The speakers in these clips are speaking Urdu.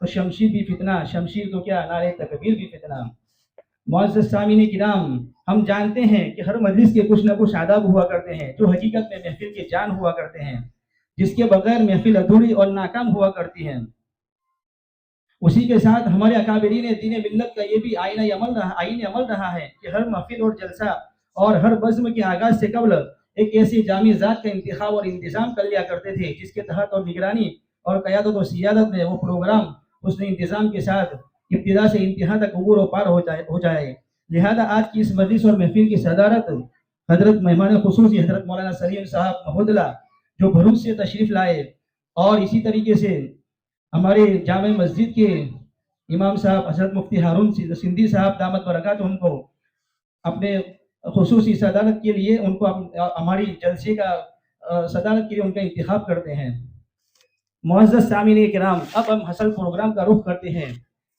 تو شمشیر بھی فتنہ، شمشیر تو کیا، نعرہ تکبیر بھی فتنہ۔ معزز سامعین کرام، ہم جانتے ہیں کہ ہر مجلس کے کچھ نہ کچھ آداب ہوا کرتے ہیں جو حقیقت میں محفل کی جان ہوا کرتے ہیں، جس کے بغیر محفل ادھوری اور ناکام ہوا کرتی ہے۔ اسی کے ساتھ ہمارے اکابرین دین ملت کا یہ بھی آئین عمل رہا ہے کہ ہر محفل اور جلسہ اور ہر بزم کے آغاز سے قبل ایک ایسی جامع ذات کا انتخاب اور انتظام کر لیا کرتے تھے جس کے تحت اور نگرانی اور قیادت و سیادت میں وہ پروگرام اس نے انتظام کے ساتھ ابتدا سے انتہا تک عبور و پار ہو جائے۔ لہذا آج کی اس مجلس اور محفل کی صدارت حضرت مہمان خصوصی حضرت مولانا سلیم صاحب محدلہ جو بھروچ سے تشریف لائے، اور اسی طریقے سے ہمارے جامع مسجد کے امام صاحب حضرت مفتی ہارون سندھی صاحب دامت برکاتہم کو اپنے خصوصی صدارت کے لیے ان کو ہماری جلسے کا صدارت کے لیے ان کا انتخاب کرتے ہیں۔ معزز سامعین کرام، اب ہم اصل پروگرام کا رخ کرتے ہیں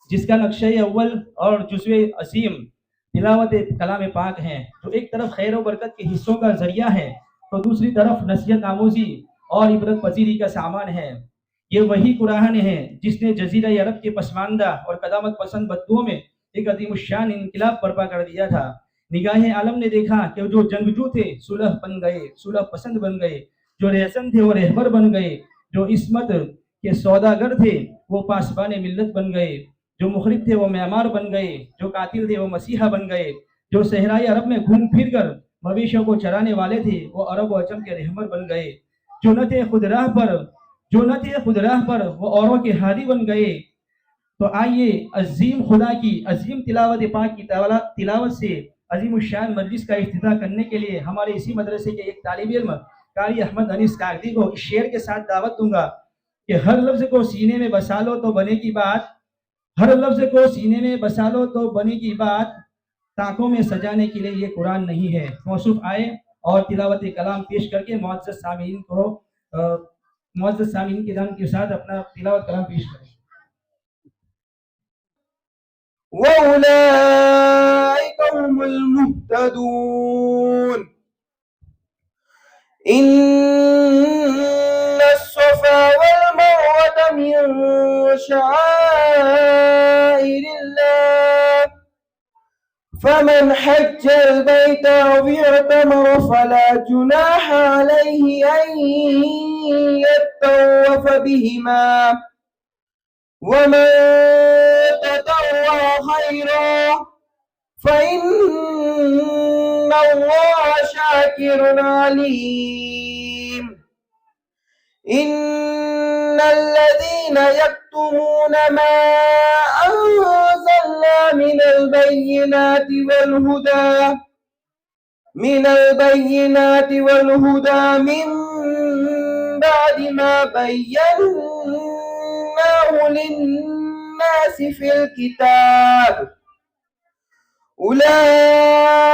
جس کا نقشہ اول اور جزو عظیم تلاوت کلام پاک ہے، جو ایک طرف خیر و برکت کے حصوں کا ذریعہ ہے تو دوسری طرف نصیحت آموزی اور عبرت پذیری کا سامان ہے۔ یہ وہی قرآن ہے جس نے جزیرہ عرب کے پسماندہ اور قدامت پسند بدوؤں میں ایک عظیم الشان انقلاب برپا کر دیا تھا۔ نگاہ عالم نے دیکھا کہ جو جنگجو تھے صلح بن گئے، صلح پسند بن گئے، جو رہزن تھے وہ رہبر بن گئے، جو عصمت کے سوداگر تھے وہ پاسبان ملت بن گئے، جو مخرب تھے وہ معمار بن گئے، جو قاتل تھے وہ مسیحا بن گئے، جو صحرائے عرب میں گھوم پھر کر مویشیوں کو چرانے والے تھے وہ عرب و عجم کے رہبر بن گئے، جو نہ تھے خود راہ پر وہ اوروں کے ہادی بن گئے۔ تو آئیے عظیم خدا کی عظیم تلاوت پاک کی تلاوت سے عظیم الشان مجلس کا افتتاح کرنے کے لیے ہمارے اسی مدرسے کے ایک طالب علم قاری احمد انیس کاغذی کو اس شعر کے ساتھ دعوت دوں گا کہ ہر لفظ کو سینے میں بسا لو تو بنے کی بات، ہر لفظ کو سینے میں بسا لو تو بنے کی بات، تاکوں میں سجانے کے لیے یہ قرآن نہیں ہے۔ موصوف آئے اور تلاوت کلام پیش کر کے معزز سامعین کے نام کے ساتھ اپنا تلاوت کلام پیش کریں۔ وَأُولَئِكَ هُمُ الْمُهْتَدُونَ إِنَّ الصَّفَا وَالْمَرْوَةَ مِن شَعَائِرِ اللَّهِ فَمَنْ حَجَّ الْبَيْتَ أَوْ اعْتَمَرَ فَلَا جُنَاحَ عَلَيْهِ أَن يَطَّوَّفَ بِهِمَا وَمَن تَطَوَّعَ خَيْرًا فَإِنَّ اللَّهَ شَاكِرٌ عَلِيمٌ إِنَّ الَّذِينَ يَكْتُمُونَ مَا أَنزَلْنَا مِنَ الْبَيِّنَاتِ وَالْهُدَى مِن بَعْدِ مَا بَيَّنَّاهُ لِلنَّاسِ فِي الْكِتَابِ أُولَئِكَ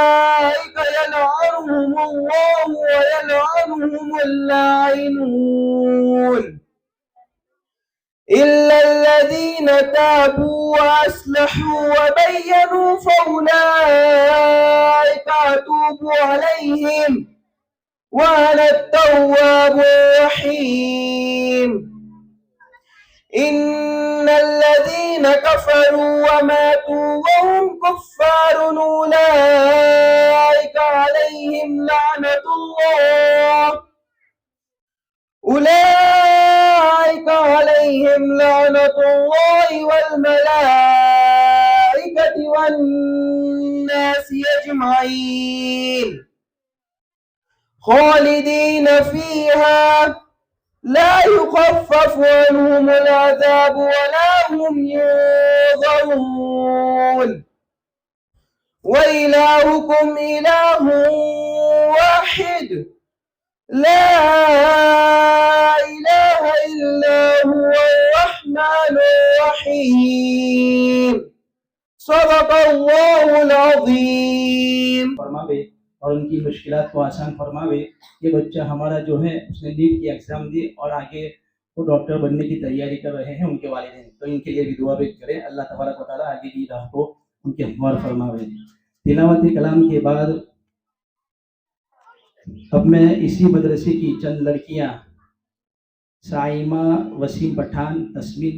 يَلْعَنُهُمُ اللَّهُ وَيَلْعَنُهُمُ اللَّاعِنُونَ إِلَّا الَّذِينَ تَابُوا وَأَصْلَحُوا وَبَيَّنُوا فَأُولَئِكَ أَتُوبُ عَلَيْهِمْ وَأَنَا التَّوَّابُ الرَّحِيمُ إِنَّ الَّذِينَ كَفَرُوا وَمَاتُوا وَهُمْ كُفَّارٌ أُولَئِكَ عَلَيْهِمْ لَعْنَةُ اللَّهِ وَالْمَلَائِكَةِ وَالنَّاسِ أَجْمَعِينَ خَالِدِينَ فِيهَا لَا يُخَفَّفُ عَنْهُمُ الْعَذَابُ وَلَا هُمْ يُنظَرُونَ وَإِلَٰهُكُمْ إِلَٰهٌ وَاحِدٌ لَا إِلَٰهَ إِلَّا هُوَ الرَّحْمَٰنُ الرَّحِيمُ صدق اللہ العظیم۔ فرماوے اور ان کی مشکلات کو آسان فرماوے۔ یہ بچہ ہمارا جو ہے اس نے نیٹ کی ایگزام دی اور آگے وہ ڈاکٹر بننے کی تیاری کر رہے ہیں، ان کے والدین، تو ان کے لیے بھی دعا بھی کریں، اللہ تبارک و تعالیٰ آگے کی راہ کو ان کے ہموار فرماوے۔ تلاوت کلام کے بعد اب میں اسی مدرسے کی چند لڑکیاں سائمہ وسیم پٹھان، تسمین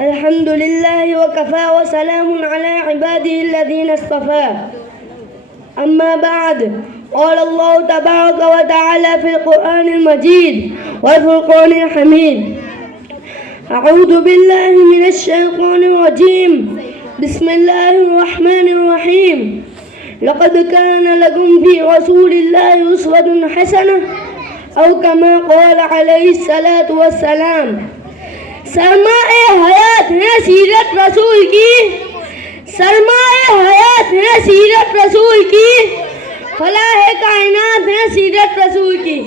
الحمد لله وكفى وسلام على عباده الذين اصطفى. أما بعد، قال الله تبارك وتعالى في القرآن المجيد والفرقان الحميد: أعوذ بالله من الشيطان الرجيم، بسم الله الرحمن الرحيم. لقد كان لكم في رسول الله أسوة حسنة أو كما قال عليه الصلاة والسلام. سرمائے حیات ہے سیرت رسول کی، سرمائے حیات ہے سیرت رسول کی، فلاح کائنات ہے سیرت رسول کی.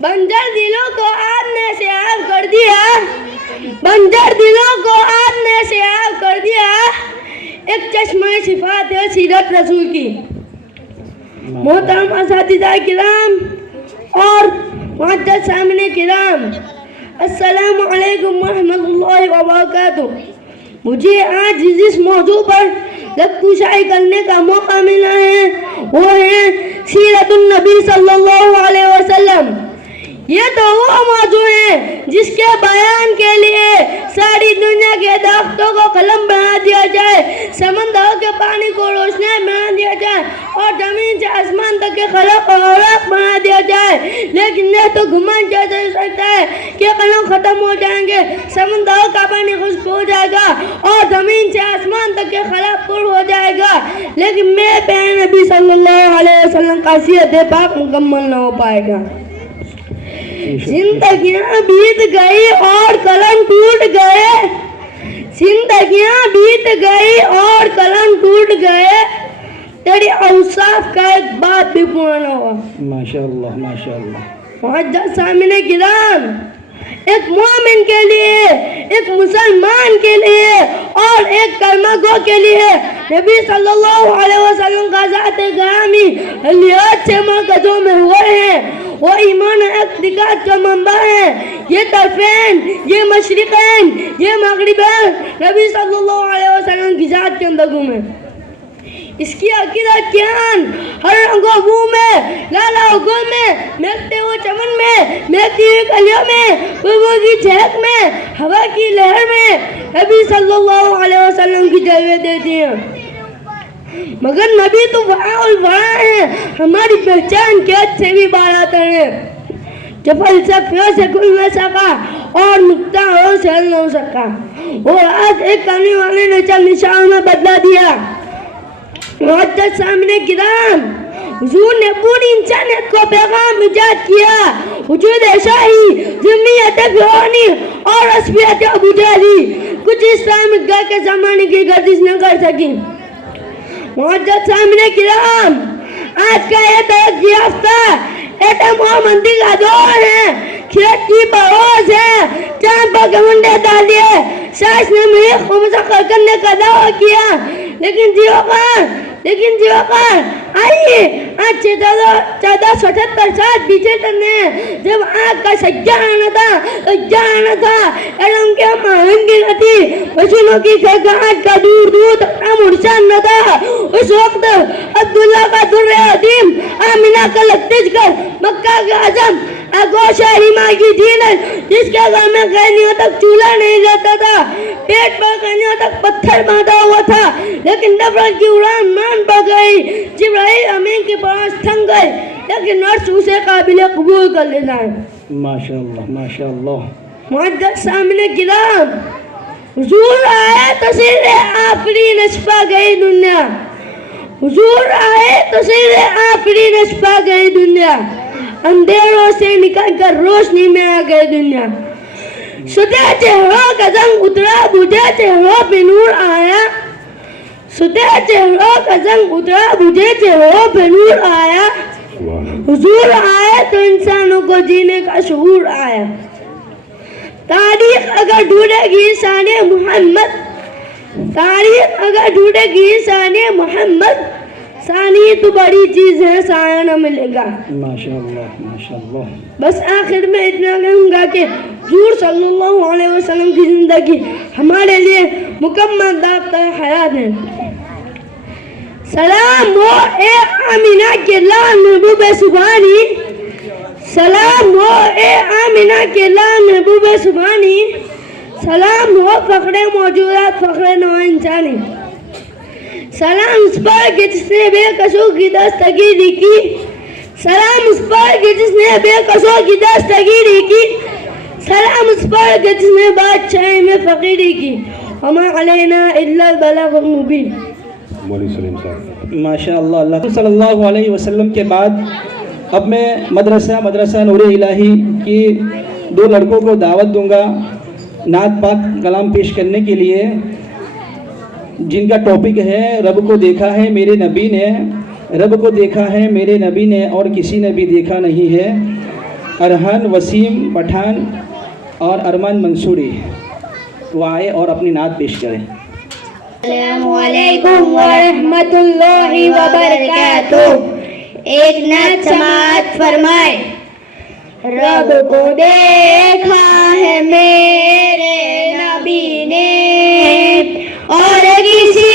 بنجر دلوں کو آپ نے سیاہ کر دیا، بنجر دلوں کو آپ نے سیاہ کر دیا، ایک چشمہ صفات ہے سیرت رسول کی. محترم اساتذہ کرام اور معزز سامعین کرام، السلام علیکم ورحمۃ اللہ وبرکاتہ. مجھے آج جس موضوع پر لفظ کرنے کا موقع ملا ہے وہ ہے سیرت النبی صلی اللہ علیہ وسلم. یہ تو وہ موضوع ہے جس کے بیان کے لیے ساری دنیا کے درختوں کو قلم بنا دیا جائے، سمندروں کے پانی کو روشنی بنا دیا جائے اور زمین سے آسمان تک کے خلق اور اوراق بنا دیا جائے. لیکن یہ تو گمان جیسا ہو سکتا ہے کہ قلم ختم ہو جائیں گے، سمندروں کا پانی خشک ہو جائے گا اور زمین سے آسمان تک کے خلق پر ہو جائے گا، لیکن میرے پیارے نبی صلی اللہ علیہ وسلم کا سیرت پاک مکمل نہ ہو پائے گا. زندگیاں بیت گئی اور قلم ٹوٹ گئے، زندگیاں بیت گئی اور قلم ٹوٹ گئے، تیری اوصاف کا ایک بات بھی پورا نہ ہوا. ماشاءاللہ ماشاءاللہ. معزز سامعین کرام، ایک مومن کے لیے، ایک مسلمان کے لیے اور ایک کلمہ گو کے لیے نبی صلی اللہ علیہ وسلم کا ذات گرامی اہلیت سے مرکزوں میں ہوئے ہیں. وہ ایمان اعتقاد کا منبع ہے. یہ طرفین، یہ مشرقین، یہ مغربین نبی صلی اللہ علیہ وسلم کی ذات کے اندر گھومے. اس کی عقیدت کیان ہر رنگ و بو میں، لالا و گل میں، مہکتے ہوئے چمن میں، مہکتی ہوئی گلیوں میں، بلبل کی چہک میں، ہوا کی لہر میں نبی صلی اللہ علیہ وسلم کی جلوے دیتی ہیں. مگر نبی تو الفراء ہیں، ہماری پہچان کے سے بھی بالاتر ہیں. جو فلسفیوں سے کھل نہ سکا اور مقداروں سے ہل نہ سکا، اور آج ایک کرنے والے نے چند نشانوں میں بدلا دیا. معزز سامعین کرام، حضور نے پوری انسانیت کو پیغام ایجاد کیا. وجود شاہی، ذمیت فرعونی اور عصبیت ابو جہلی کچھ اسلامک گھر کے زمانے کی گردش نہ کر سکی. معزز سامعین کرام، آج کا یہ ترقی یافتہ ایٹم اور مندی کا دور ہے، کھیت کی پرواز ہے، چاند پر گھمنڈے ڈالیے، سائنس نے مریخ کو مسخر کرنے کا دعویٰ کیا. لیکن جیوکر آئیے آج سے 1477 سال پیچھے چلنے ہیں، جب آگ کا سجا آنا تھا، سجا آنا تھا، علم کے مہنگی نہ تھی، پشنوں کی گھاٹ کا دور دور تک مرشان نہ تھا، اس وقت عبداللہ کا در عظیم، آمینہ کا لگتج کر مکہ کے اعظم گوشہ ریما کی زینت، جس کے گھر میں قینیوں تک چولہا نہیں جاتا تھا، پیٹ پر قینیوں تک پتھر باندھا ہوا تھا، لیکن نفرت کی اڑان مان پڑ گئی، جبرائیل امین کی پرواز تھم گئی، لیکن عرش اسے قابل قبول کر لینا ہے۔ ماشاءاللہ ماشاءاللہ۔ معزز سامنے کرام، حضور آئے تو سر آفرین چھپا گئی دنیا، حضور آئے تو سر آفرین چھپا گئی دنیا، اندھیروں سے نکل کر روشنی میں آ گئی دنیا، سدے چہروں کا زنگ اترا، بجھے چہروں پہ نور آیا، سدے چہروں کا زنگ اترا، بجھے چہروں پہ نور آیا، حضور آئے تو انسانوں کو جینے کا شعور آیا۔ تاریخ اگر ڈھونڈے گی شان محمد، تاریخ اگر ڈھونڈے گی شان محمد، ثانی تو بڑی چیز ہے، سایہ نہ ملے گا۔ ماشاءاللہ ماشاءاللہ۔ بس آخر میں اتنا کہوں گا کہ حضور صلی اللہ علیہ وسلم کی زندگی ہمارے لیے مکمل ضابطۂ حیات ہے۔ سلام ہو اے آمینہ کے لال محبوب سبحانی، سلام ہو اے آمینہ کے لال محبوب سبحانی، سلام ہو فخر موجودات، فخر نوع انسانی، سلام اس پر کہ جس نے بے کسوں کی دستگیری کی، سلام اس پر کہ جس نے بے کسوں کی دستگیری کی، سلام اس پر کہ جس نے بادشاہی میں فقیری کی، وما علینا الا البلاغ المبین۔ ماشاءاللہ۔ اللہ صلی اللہ علیہ وسلم کے بعد اب میں مدرسہ نور الہی کی 2 لڑکوں کو دعوت دوں گا نعت پاک کلام پیش کرنے کے لیے، جن کا ٹاپک ہے رب کو دیکھا ہے میرے نبی نے، رب کو دیکھا ہے میرے نبی نے اور کسی نے بھی دیکھا نہیں ہے۔ ارحان وسیم پٹھان اور ارمان منصوری وہ آئے اور اپنی نعت پیش کریں۔ السلام علیکم ورحمۃ اللہ وبرکاتہ۔ ایک نعت سماعت فرمائے۔ رب کو دیکھا ہے میرے نبی نے اور کسی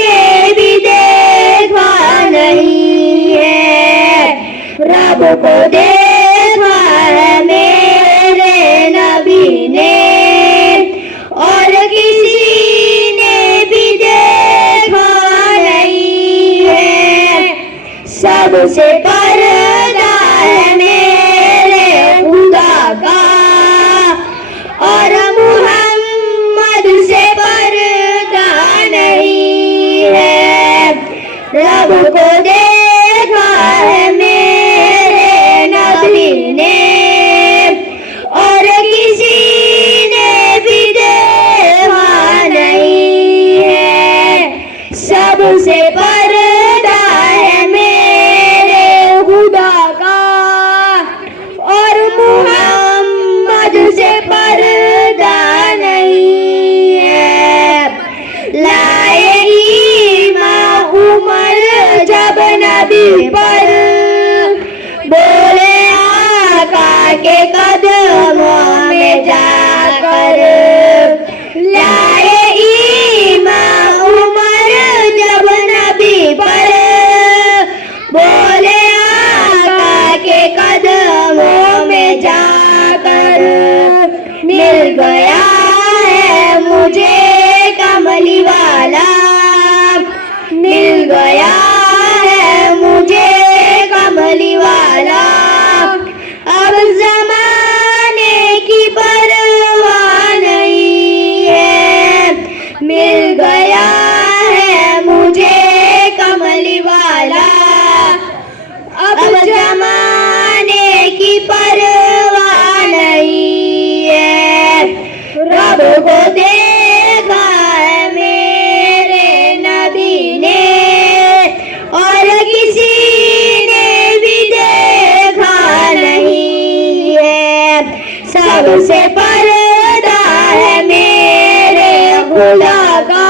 نے بھی دیکھا نہیں ہے، رب کو دیکھا ہے میرے نبی نے اور کسی نے بھی دیکھا نہیں ہے، سب سے پردہ ہے میرے خدا کا اور محمد سے پردہ نہیں ہے، رب کو دیکھا ہے میرے نبی نے اور کسی نے بھی دیکھا نہیں ہے، سب سے پردہ ہے میرے خدا کا اور محمد سے پردہ نہیں ہے۔ لائے ایمان عمر جب نبی پر، بولے آقا کے قدموں میں جا کر، لائے ایمان عمر جب نبی پر، بولے آقا کے قدموں میں جا کر، مل گیا ہے مجھے کملی والا، مل گیا ہے مجھے کملی والا، اب زمانے کی پرواہ نہیں ہے، مل گیا ہے مجھے کملی والا، اب زمانے کی پرواہ نہیں ہے، رب کو دیکھا ہے میرے نبی نے اور کسی نے بھی دیکھا نہیں ہے، سب سے پردہ ہے میرے خدا کا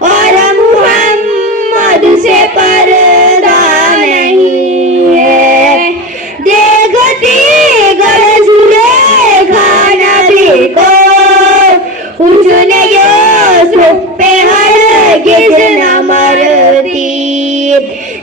اور محمد سے پردہ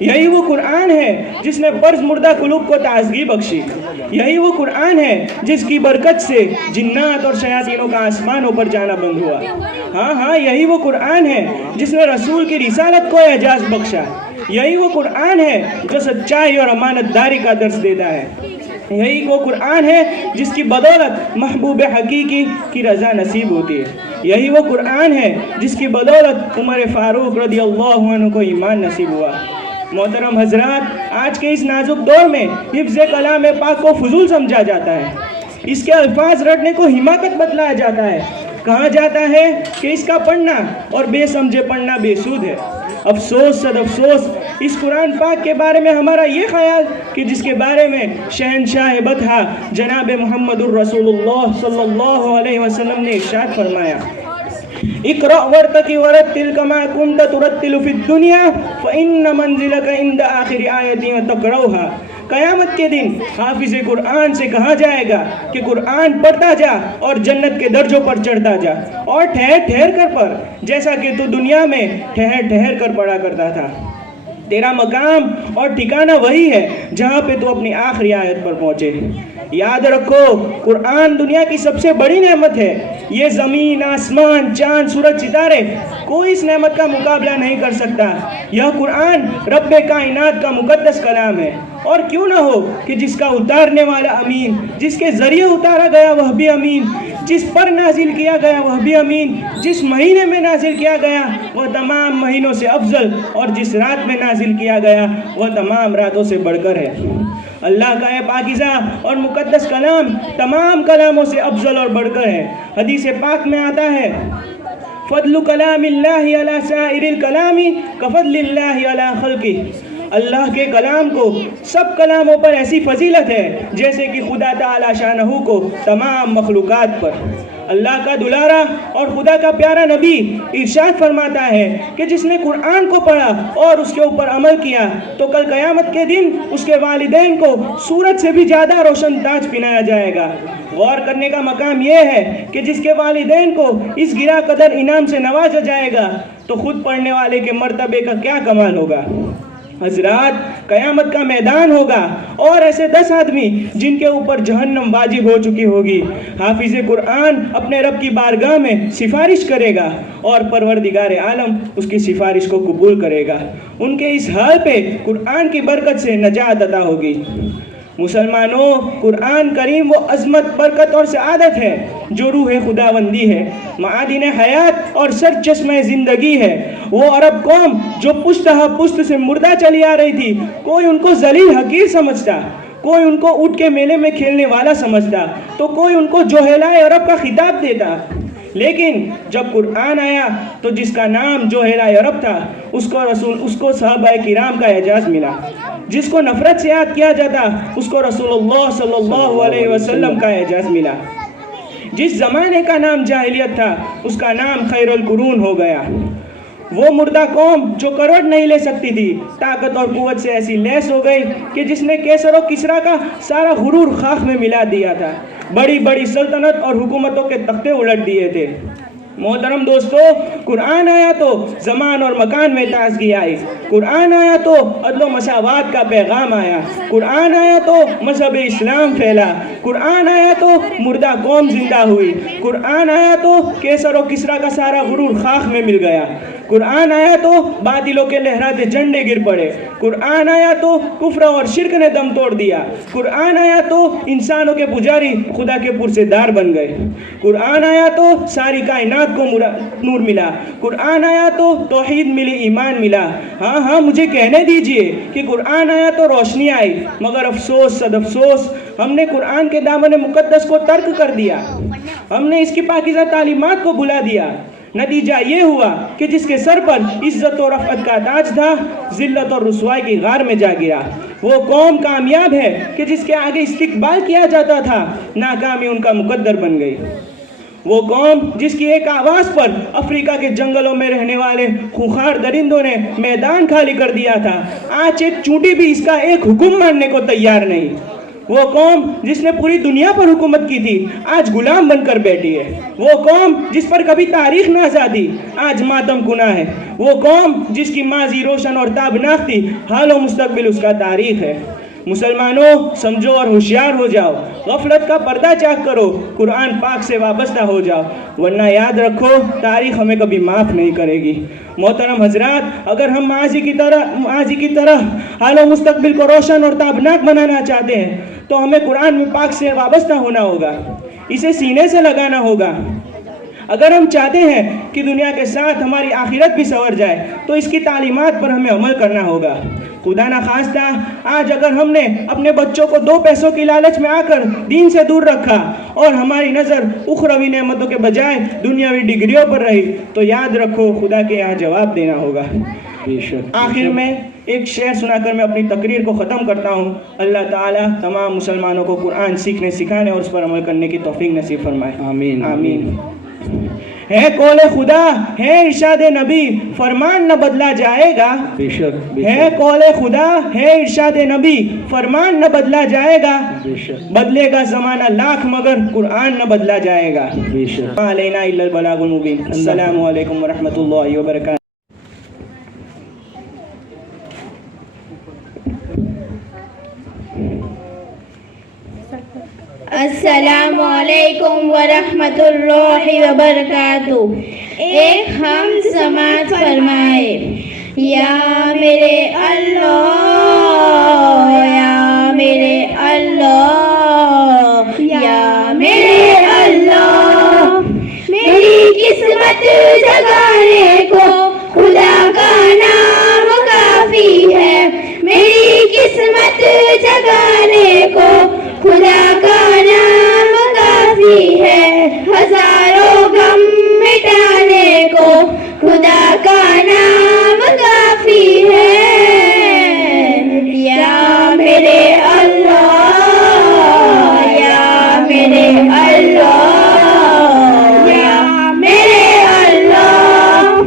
یہی وہ قرآن ہے جس نے برز مردہ قلوب کو تازگی بخشی. یہی وہ قرآن ہے جس کی برکت سے جنات اور شیاطینوں کا آسمانوں پر جانا بند ہوا. ہاں یہی وہ قرآن ہے جس نے رسول کی رسالت کو اعجاز بخشا. یہی وہ قرآن ہے جو سچائی اور امانت داری کا درس دیتا ہے. یہی وہ قرآن ہے جس کی بدولت محبوب حقیقی کی رضا نصیب ہوتی ہے. یہی وہ قرآن ہے جس کی بدولت عمر فاروق رضی اللہ عنہ کو ایمان نصیب ہوا. محترم حضرات، آج کے اس نازک دور میں حفظ کلام پاک کو فضول سمجھا جاتا ہے. اس کے الفاظ رٹنے کو حماقت بتلایا جاتا ہے. کہا جاتا ہے کہ اس کا پڑھنا اور بے سمجھے پڑھنا بے سود ہے. افسوس صد افسوس اس قرآن پاک کے بارے میں ہمارا یہ خیال کہ جس کے بارے میں شہنشاہ بطحہ جناب محمد الرسول اللہ صلی اللہ علیہ وسلم نے ارشاد فرمایا، اقرأ ورتقی ورتل کما کنت ترتل فی الدنیا فإن منزلک عند آخر آیت تقرأها. قیامت کے دن حافظ قرآن سے کہا جائے گا کہ قرآن پڑھتا جا اور جنت کے درجوں پر چڑھتا جا، اور ٹھہر ٹھہر کر پڑھ جیسا کہ تو دنیا میں ٹھہر ٹھہر کر پڑھا کرتا تھا. تیرا مقام اور ٹھکانہ وہی ہے جہاں پہ تو اپنی آخری آیت پر پہنچے. یاد رکھو، قرآن دنیا کی سب سے بڑی نعمت ہے. یہ زمین، آسمان، چاند، سورج، ستارے کوئی اس نعمت کا مقابلہ نہیں کر سکتا. یہ قرآن رب کائنات کا مقدس کلام ہے. اور کیوں نہ ہو کہ جس کا اتارنے والا امین، جس کے ذریعے اتارا گیا وہ بھی امین، جس پر نازل کیا گیا وہ بھی امین، جس مہینے میں نازل کیا گیا وہ تمام مہینوں سے افضل، اور جس رات میں نازل کیا گیا وہ تمام راتوں سے بڑھ کر ہے. اللہ کا یہ پاکیزہ اور مقدس کلام تمام کلاموں سے افضل اور بڑھ کر ہے. حدیث پاک میں آتا ہے، فضل کلام اللہ علی سائر الکلام کفضل اللہ علی خلقہ. اللہ کے کلام کو سب کلاموں پر ایسی فضیلت ہے جیسے کہ خدا تعالی شانہ کو تمام مخلوقات پر. اللہ کا دلارا اور خدا کا پیارا نبی ارشاد فرماتا ہے کہ جس نے قرآن کو پڑھا اور اس کے اوپر عمل کیا تو کل قیامت کے دن اس کے والدین کو سورج سے بھی زیادہ روشن تاج پہنایا جائے گا. غور کرنے کا مقام یہ ہے کہ جس کے والدین کو اس گرا قدر انعام سے نوازا جائے گا تو خود پڑھنے والے کے مرتبے کا کیا کمال ہوگا. حضرات، قیامت کا میدان ہوگا اور ایسے 10 آدمی جن کے اوپر جہنم واجب ہو چکی ہوگی. حافظ قرآن اپنے رب کی بارگاہ میں سفارش کرے گا اور پروردگار عالم اس کی سفارش کو قبول کرے گا. ان کے اس حال پہ قرآن کی برکت سے نجات عطا ہوگی. مسلمانوں، قرآن کریم وہ عظمت، برکت اور سعادت ہے جو روح خداوندی ہے، معادن حیات اور سر چشمہ زندگی ہے. وہ عرب قوم جو پشت پشت سے مردہ چلی آ رہی تھی، کوئی ان کو ذلیل حقیر سمجھتا، کوئی ان کو اٹھ کے میلے میں کھیلنے والا سمجھتا، تو کوئی ان کو جوہلائے عرب کا خطاب دیتا. لیکن جب قرآن آیا تو جس کا نام جوہلائے عرب تھا اس کو صحابہ کرام کا اعجاز ملا. جس کو نفرت سے یاد کیا جاتا اس کو رسول اللہ صلی اللہ علیہ وسلم کا اعجاز ملا. جس زمانے کا نام جاہلیت تھا اس کا نام خیر القرون ہو گیا. وہ مردہ قوم جو کروٹ نہیں لے سکتی تھی طاقت اور قوت سے ایسی لیس ہو گئی کہ جس نے کیسر و کسرا کا سارا غرور خاک میں ملا دیا تھا. بڑی بڑی سلطنت اور حکومتوں کے تختے الٹ دیے تھے. محترم دوستو، قرآن آیا تو زمان اور مکان میں تازگی آئی. قرآن آیا تو عدل و مساوات کا پیغام آیا. قرآن آیا تو مذہب اسلام پھیلا. قرآن آیا تو مردہ قوم زندہ ہوئی. قرآن آیا تو کیسر و کسرا کا سارا غرور خاک میں مل گیا. قرآن آیا تو باطلوں کے لہراتے جھنڈے گر پڑے. قرآن آیا تو کفر اور شرک نے دم توڑ دیا. قرآن آیا تو انسانوں کے پجاری خدا کے پرسے دار بن گئے. قرآن آیا تو ساری کائنات کو نور ملا. قرآن آیا تو توحید ملی، ایمان ملا. ہاں مجھے کہنے دیجئے کہ قرآن آیا تو روشنی آئی، مگر افسوس صد افسوس ہم نے قرآن کے دامن مقدس کو ترک کر دیا. ہم نے اس کی پاکیزہ تعلیمات کو بھلا دیا. نتیجہ یہ ہوا کہ جس کے سر پر عزت و رفعت کا تاج تھا ذلت اور رسوائی کی غار میں جا گرا. وہ قوم کامیاب ہے کہ جس کے آگے استقبال کیا جاتا تھا ناکامی ان کا مقدر بن گئی. وہ قوم جس کی ایک آواز پر افریقہ کے جنگلوں میں رہنے والے خوخار درندوں نے میدان خالی کر دیا تھا، آج ایک چونٹی بھی اس کا ایک حکم ماننے کو تیار نہیں. وہ قوم جس نے پوری دنیا پر حکومت کی تھی آج غلام بن کر بیٹھی ہے. وہ قوم جس پر کبھی تاریخ نہ آزادی آج ماتم کنا ہے. وہ قوم جس کی ماضی روشن اور تابناک تھی حال و مستقبل اس کا تاریخ ہے. مسلمانوں سمجھو اور ہوشیار ہو جاؤ. غفلت کا پردہ چاک کرو. قرآن پاک سے وابستہ ہو جاؤ ورنہ یاد رکھو تاریخ ہمیں کبھی معاف نہیں کرے گی. محترم حضرات, اگر ہم ماضی کی طرح حال و مستقبل کو روشن اور تابناک بنانا چاہتے ہیں تو ہمیں قرآن پاک سے وابستہ ہونا ہوگا, اسے سینے سے لگانا ہوگا. اگر ہم چاہتے ہیں کہ دنیا کے ساتھ ہماری آخرت بھی سنور جائے تو اس کی تعلیمات پر ہمیں عمل کرنا ہوگا. خدا نخواستہ آج اگر ہم نے اپنے بچوں کو 2 پیسوں کی لالچ میں آ کر دین سے دور رکھا اور ہماری نظر اخروی نعمتوں کے بجائے دنیاوی ڈگریوں پر رہی تو یاد رکھو خدا کے یہاں جواب دینا ہوگا. آخر میں ایک شعر سنا کر میں اپنی تقریر کو ختم کرتا ہوں. اللہ تعالیٰ تمام مسلمانوں کو قرآن سیکھنے سکھانے اور اس پر عمل کرنے کی توفیق نصیب فرمائے. آمین آمین. ہے قول خدا ہے ارشاد نبی فرمان نہ بدلا جائے گا. ہے قول خدا ہے ارشاد نبی فرمان نہ بدلا جائے گا. بدلے گا زمانہ لاکھ مگر قرآن نہ بدلا جائے گا. علینا الا البلاغ المبین. السلام علیکم ورحمۃ اللہ وبرکاتہ. السلام علیکم ورحمۃ اللہ وبرکاتہ. ایک ہم سماعت فرمائے. یا میرے اللہ یا میرے اللہ یا میرے اللہ, میری قسمت جگانے کو خدا کا نام کافی ہے. میری قسمت جگانے کو خدا کا نام کافی ہے. ہزاروں غم مٹانے کو خدا کا نام کافی ہے. یا میرے اللہ یا میرے اللہ یا میرے اللہ.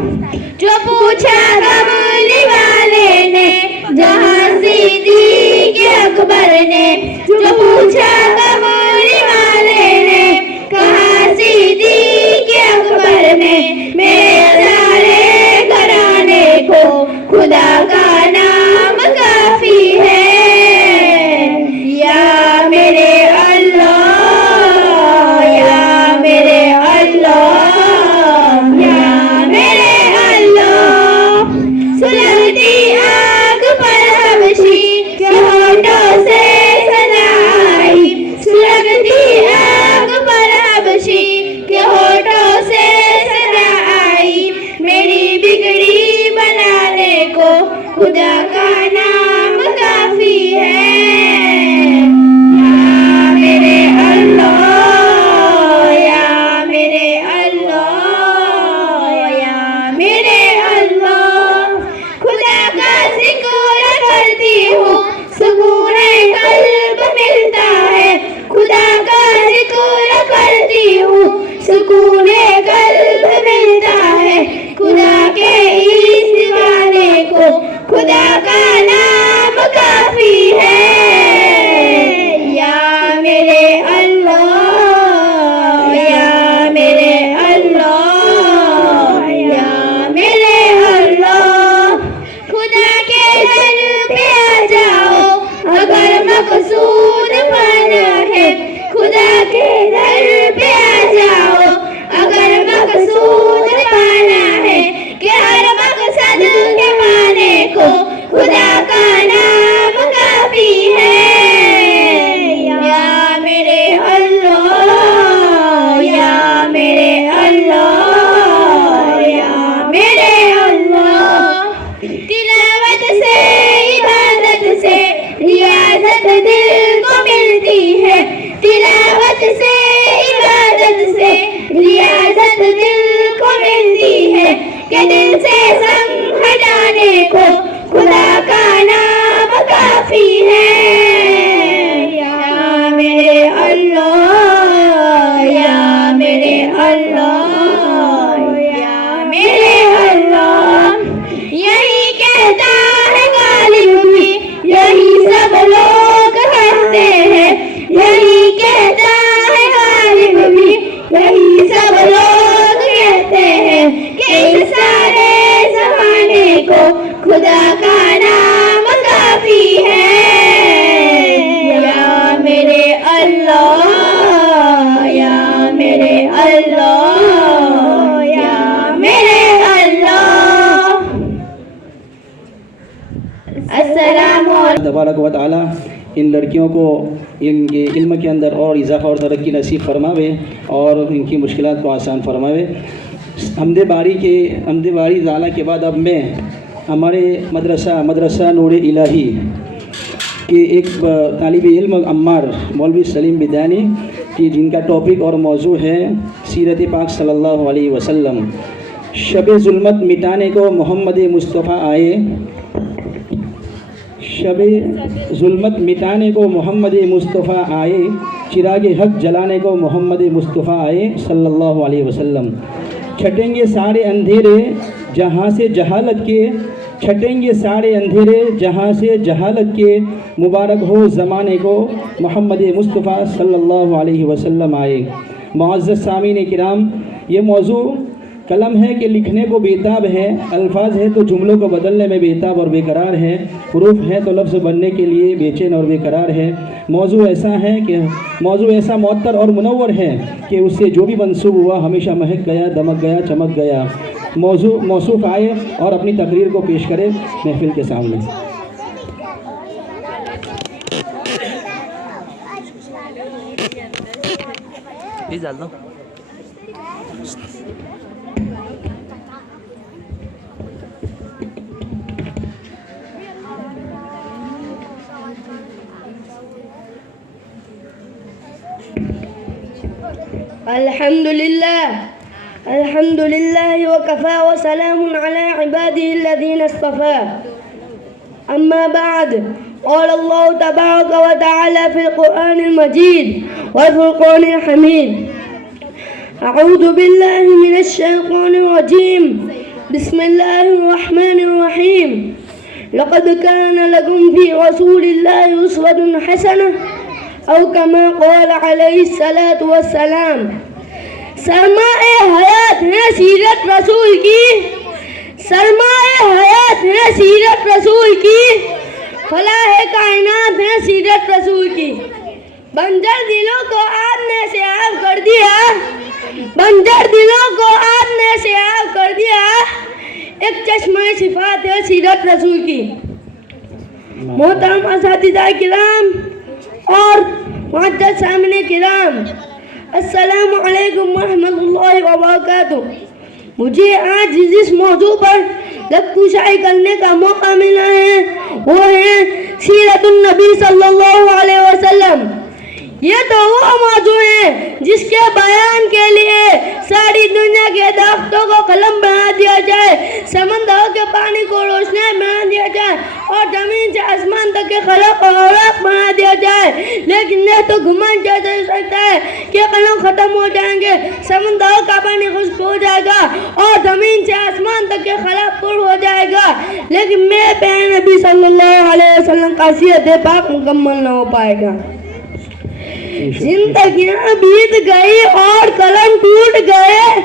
جو پوچھا کملی والے نے جہاں صدیق اکبر نے, جو پوچھا کملی والے نے کہا صدیق اکبر نے, میرے سارے گھرانے کو خدا کا نام کافی ہے. یا میرے اللہ یا میرے اللہ یا میرے اللہ. سلگتی آگ پر حبشی کے ہونٹوں سے سنائی, سلگتی آگ پر حبشی کے ہونٹوں سے سنائی. میری بگڑی بنانے کو خدا کا نام کافی ہے. یا میرے اللہ یا میرے اللہ یا میرے اللہ. خدا کا ذکر کرتی ہوں سکون قلب ملتا ہے. خدا کا ذکر کرتی ہوں سکون قلب ملتا ہے. خدا کے اس دیوانے کو خدا کا نام کافی ہے. یا میرے اللہ یا میرے اللہ یا میرے اللہ. خدا کے در پہ آ جاؤ اگر مقصود پانا ہے. خدا کے در پہ آ جاؤ اگر مقصود پانا ہے کہ ہر مقصد کے پانے کو خدا کا نام کافی ہے. یا میرے اللہ یا میرے اللہ یا میرے اللہ. تلاوت سے عبادت سے ریاضت دل کو ملتی ہے. تلاوت سے عبادت سے ریاضت دل کو ملتی ہے کہ دل سے سنگ ہٹانے کو خدا کا نام کافی ہے. یا میرے اللہ یا میرے اللہ یا میرے اللہ. یہی کہتا ہے غالب بھی, یہی سب لوگ کہتے ہیں. و تعالی ان لڑکیوں کو ان کے علم کے اندر اور اضافہ اور ترقی نصیب فرماوے اور ان کی مشکلات کو آسان فرماوے۔ حمد باری تعالیٰ کے بعد اب میں ہمارے مدرسہ نور الہی کہ ایک طالب علم عمار مولوی سلیم بدانی کی جن کا ٹاپک اور موضوع ہے سیرت پاک صلی اللہ علیہ وسلم۔ شب ظلمت مٹانے کو محمد مصطفیٰ آئے، شب ظلمت مٹانے کو محمد مصطفیٰ آئے، چراغ حق جلانے کو محمد مصطفیٰ آئے صلی اللہ علیہ وسلم۔ چھٹیں گے سارے اندھیرے جہاں سے جہالت کے، چھٹیں گے سارے اندھیرے جہاں سے جہالت کے، مبارک ہو زمانے کو محمد مصطفیٰ صلی اللہ علیہ وسلم آئے۔ معزز سامعین کرام، یہ موضوع قلم ہے کہ لکھنے کو بیتاب ہے، الفاظ ہے تو جملوں کو بدلنے میں بیتاب اور بے قرار ہے، حروف ہے تو لفظ بننے کے لیے بے چین اور بے قرار ہے۔ موضوع ایسا معطر اور منور ہے کہ اس سے جو بھی منسوب ہوا ہمیشہ مہک گیا، دمک گیا، چمک گیا۔ موصوف آئے اور اپنی تقریر کو پیش کرے محفل کے سامنے۔ الحمد لله وكفى وسلام على عباده الذين اصطفى. أما بعد، قال الله تبارك وتعالى في القرآن المجيد والفرقان الحميد: أعوذ بالله من الشيطان الرجيم، بسم الله الرحمن الرحيم. لقد كان لكم في رسول الله أسوة حسنة، أو كما قال عليه الصلاة والسلام. سرمائے حیات ہے سیرت رسول کی، سرمائے حیات ہے سیرت رسول کی، فلاح کائنات ہے سیرت رسول کی. بنجر دلوں کو آپ نے سیاہ کر دیا، بنجر دلوں کو آپ نے سیاہ کر دیا، ایک چشمہ صفات ہے سیرت رسول کی. محترم اساتذہ کرام اور معزز سامعین کرام، السلام علیکم ورحمۃ اللہ وبرکاتہ. مجھے آج جس موضوع پر گفتگو کرنے کا موقع ملا ہے وہ ہے سیرت النبی صلی اللہ علیہ وسلم. یہ تو وہ موضوع ہے جس کے بیان کے لیے ساری دنیا کے درختوں کو قلم بنا دیا جائے، سمندروں کے پانی کو روشنی بنا دیا جائے اور زمین سے آسمان تک کے خلا کو اوراق بنا دیا جائے، لیکن یہ تو گمان جیسا ہو سکتا ہے کہ قلم ختم ہو جائیں گے، سمندروں کا پانی خشک ہو جائے گا اور زمین سے آسمان تک کے خلا پر ہو جائے گا، لیکن میرے پیارے نبی صلی اللہ علیہ وسلم کا سیرت پاک مکمل نہ ہو پائے گا. زندگیاں بیت گئی اور قلم ٹوٹ گئے،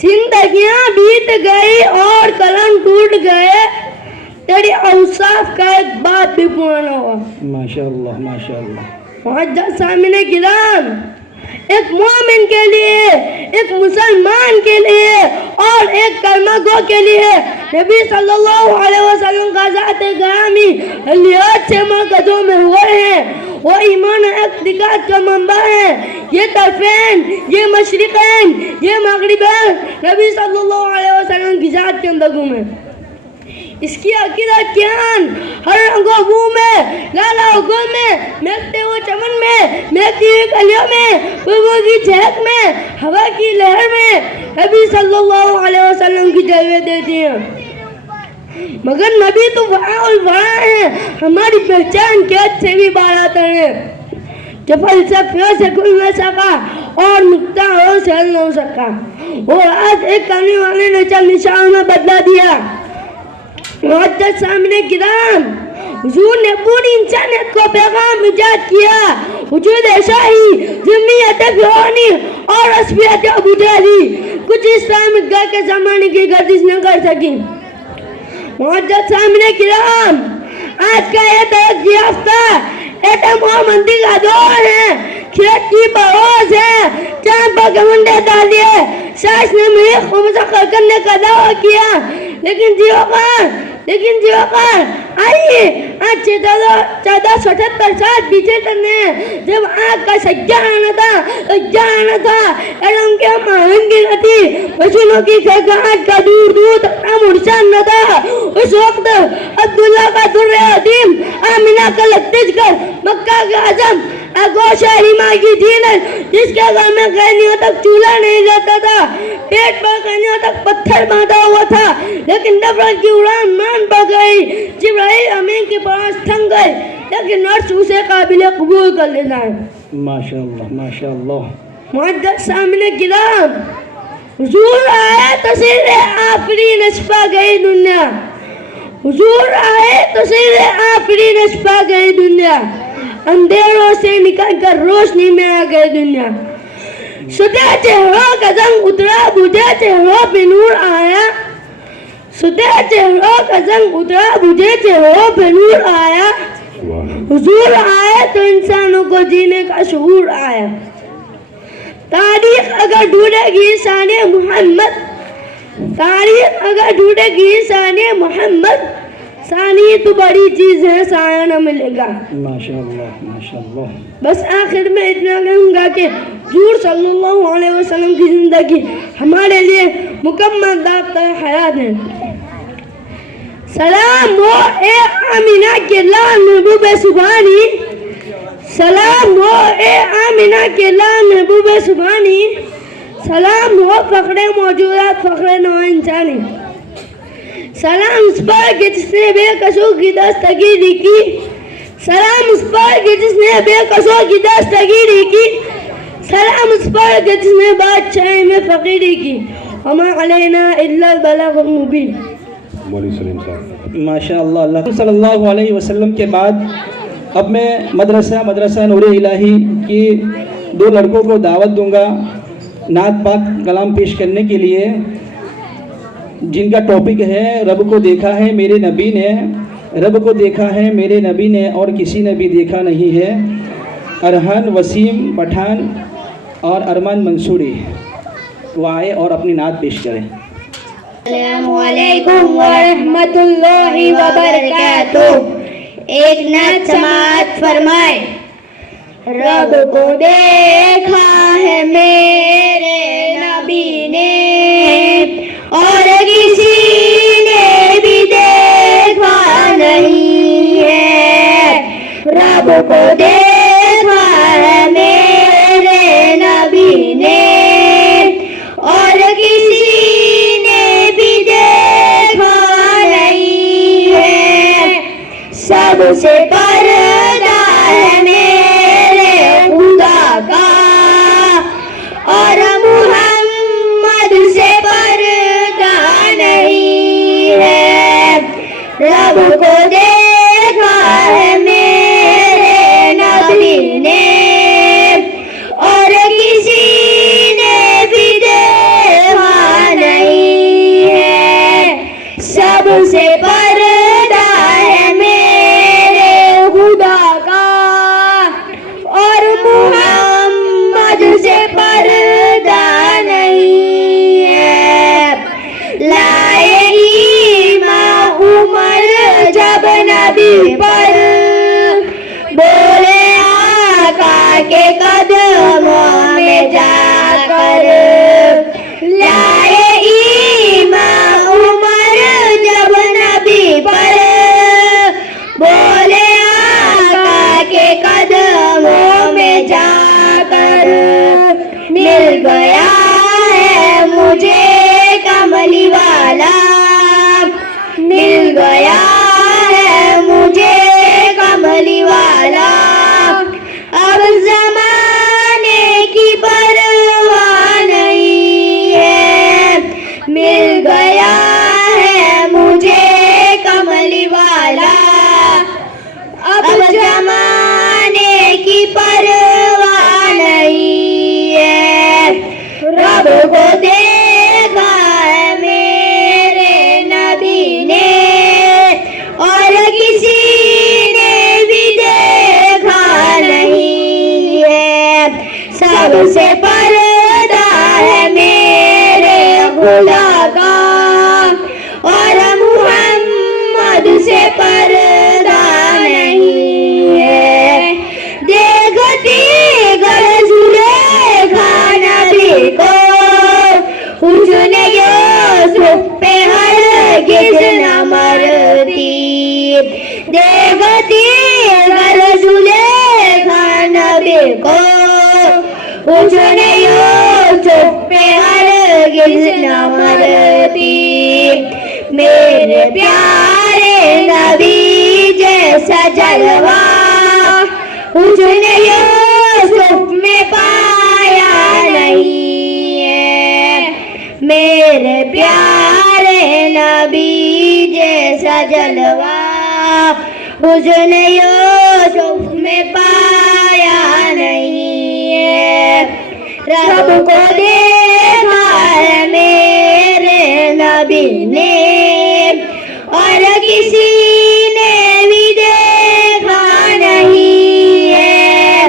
زندگیاں بیت گئی اور قلم ٹوٹ گئے، تیری اوصاف کا ایک بات بھی پورا نہ ہوا. ماشاءاللہ ماشاءاللہ. معزز سامعین کرام، ایک مومن کے لیے، ایک مسلمان کے لیے اور ایک کلمہ گو کے لیے نبی صلی اللہ علیہ وسلم کا ذات گرامی الیات سے مرکزوں میں ہوئے ہیں. وہ ایمان اعتقاد کا منبع ہے. یہ طرفین، یہ مشرقین، یہ مغربین نبی صلی اللہ علیہ وسلم کی ذات کے اندر گھومے. اس کی عقیدت کیان ہر رنگ و بو میں، لالا و گل میں، مہکتے ہوئے چمن میں، مہکتی ہوئی کلیوں میں، پھولوں کی چہک میں، ہوا کی لہر میں نبی صلی اللہ علیہ وسلم کی جلوے دیتی ہیں. مگر نبی تو وہاں اور وہاں ہیں، ہماری پہچان قید سے بھی بالا تر ہے. جو فلسفیوں سے کھل نہ سکا اور مختاروں سے حل نہ ہو سکا، وہ آج ایک کرنے والے نے چند نشانوں میں بدلا دیا. معزز سامعین کرام، حضور نے پوری انسانیت کو پیغام ایجاد کیا. وجود شاہی، ذمیت فرعونی اور عصبیت ابو جہلی کچھ اسلامک گھر کے زمانے کی گردش نہ کر سکی. معزز سامعین کرام، آج کا یہ ترقی یافتہ ایٹم اور منطق کا دور ہے، کھیت کی پروز ہے، چاند پر گھمنڈے ڈال دیے، سائنس نے مریخ کو مسخر کرنے کا دعویٰ کیا، لیکن جیو کا آئیے آج 1478 سال پیچھے چلنے ہیں، جب آگ کا سجا آنا تھا، علم کے مہنگی نہ تھی، پشنوں کی خیگاہٹ کا دور دور تک مرشان نہ تھا۔ اس وقت عبداللہ کا در عظیم، آمینہ کا لگتج کر مکہ کے اعظم گوشہ حلیمہ کی جینت، جس کے گھر میں قینیوں تک چولہا نہیں جاتا تھا، پیٹ پر قینیوں تک پتھر باندھا ہوا تھا، لیکن نفرت کی اڑان مان پڑ گئی، جبرائیل امین کی پرواز تھم گئی، لیکن عرش اسے قابل قبول کر لینا ہے۔ ماشاءاللہ ماشاءاللہ۔ معزز سامنے کرام، حضور آئے تو سر آفرین چھپا گئی دنیا، حضور آئے تو سر آفرین چھپا گئی دنیا، اندھیروں سے نکل کر روشنی میں آ گئی دنیا، سدے چہروں کا زنگ اترا، بجھے چہروں پہ نور آیا، سدے چہروں کا زنگ اترا، بجھے چہروں پہ نور آیا، حضور آئے تو انسانوں کو جینے کا شعور آیا۔ تاریخ اگر ڈھونڈے گی شان محمد، تاریخ اگر ڈھونڈے گی شان محمد، ثانی تو بڑی چیز ہے، سایہ نہ ملے گا۔ ماشاءاللہ ماشاءاللہ۔ بس آخر میں اتنا کہوں گا کہ حضور صلی اللہ علیہ وسلم کی زندگی ہمارے لیے مکمل ضابطۂ حیات ہے۔ سلام ہو اے آمینہ کے لال محبوب سبحانی، سلام ہو اے آمینہ کے لال محبوب سبحانی، سلام ہو فخر موجودات، فخر نوع انسانی، سلام اس پر کہ جس نے بے قصور کی دستگیری کی، سلام اس پر کہ جس نے بے قصور کی دستگیری کی، سلام اس پر کہ جس نے بادشاہی میں فقیری کی، وما علینا الا البلاغ المبین۔ ماشاءاللہ۔ اللہ صلی اللہ علیہ وسلم کے بعد اب میں مدرسہ نور الہی کی 2 لڑکوں کو دعوت دوں گا نعت پاک کلام پیش کرنے کے لیے، جن کا ٹاپک ہے رب کو دیکھا ہے میرے نبی نے، رب کو دیکھا ہے میرے نبی نے اور کسی نے بھی دیکھا نہیں ہے۔ ارحان وسیم پٹھان اور ارمان منصوری وہ آئے اور اپنی نعت پیش کریں۔ السلام علیکم ورحمۃ اللہ وبرکاتہ۔ ایک نعت سماعت فرمائے۔ رب کو دیکھا ہے میرے نبی نے اور کسی نے بھی دیکھا نہیں ہے، رب کو دیکھا ہے میرے نبی نے اور کسی نے بھی دیکھا نہیں ہے، سب سے پردہ ہے میرے خدا کا اور محمد سے پردہ نہیں ہے، رب کو دیکھا ہے میرے نبی نے اور کسی نے بھی دیکھا نہیں ہے، سب سے پردہ ہے میرے خدا کا اور محمد سے پردہ نہیں ہے۔ لائے ایمان عمر جب نبی پر، بولے آقا کے قدموں میں جا کر، لائے ایمان عمر جب نبی پر، بولے آقا کے قدموں میں جا کر، مل گیا ہے مجھے کملی والا، مل گیا ہے مجھے کملی والا، اب زمانے کی پرواہ نہیں ہے، مل گیا ہے مجھے کملی والا، اب زمانے کی پرواہ نہیں ہے، رب کو دیکھا ہے میرے نبی نے اور کسی نے بھی دیکھا نہیں ہے، سب سے پردہ ہے میرے خدا کا اور محمد سے پردہ کو حسن یوسف پہ ہرگز نہ مرتی میرے پیارے نبی جیسا جلوہ حسن یوسف میں پایا نہیں ہے میرے پیارے نبی جیسا جلوہ حسن یوسف میں پایا نہیں ہے رب کو دیکھا ہے میرے نبی نے اور کسی نے بھی دیکھا نہیں ہے